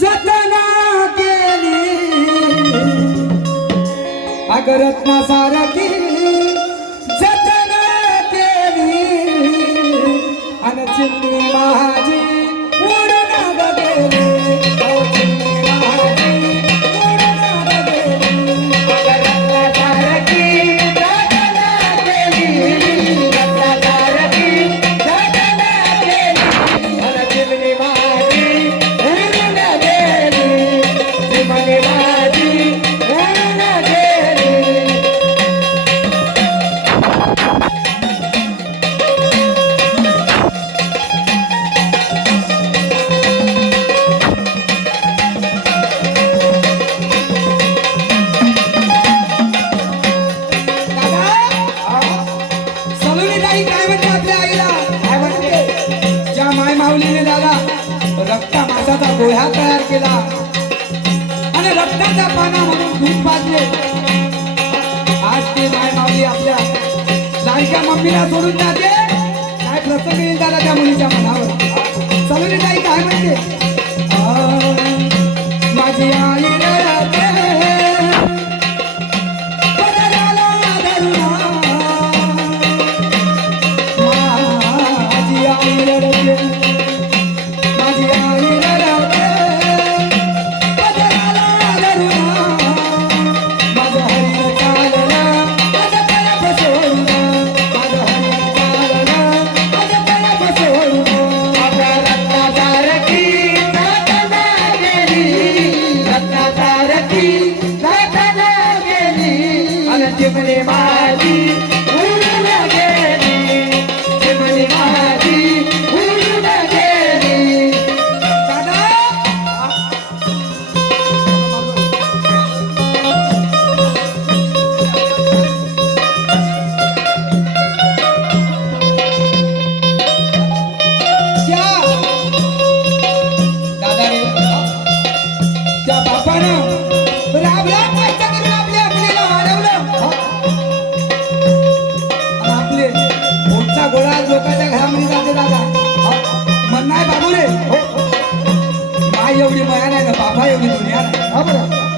जतना केली अगरत्ना सारखी जतना केली अन चिमणी माझी उडून गेली चिमणी माझी उडून गेली अगरत्ना सारखी जतना केली रत्ना सारखी जतना केली अन चिमणी माझी रक्ता मासाचा गोळा तयार केला आणि रक्ताचा पाना म्हणून दूध पाजले। आज ते माय माऊली आपल्या लाडक्या मम्मीला सोडून जाते। काय प्रसंग येईल त्याला त्या मुलीच्या मनावर। सलोनी ताई काय म्हणते, माझी आई रडते पदराला धरून, माझी आई रडते चिमणी माझी उडून गेली, चिमणी माझी उडून गेली। दादा रे त्या बापानं राम राम कष्ट करून आपल्या मुलीला वाढवलं। आपले मोठा गोळा लोकांच्या घरामध्ये जाते दादा म्हणणार बाबू रे माय एवढी माया नाही ना बाबा एवढी दुनिया नाही।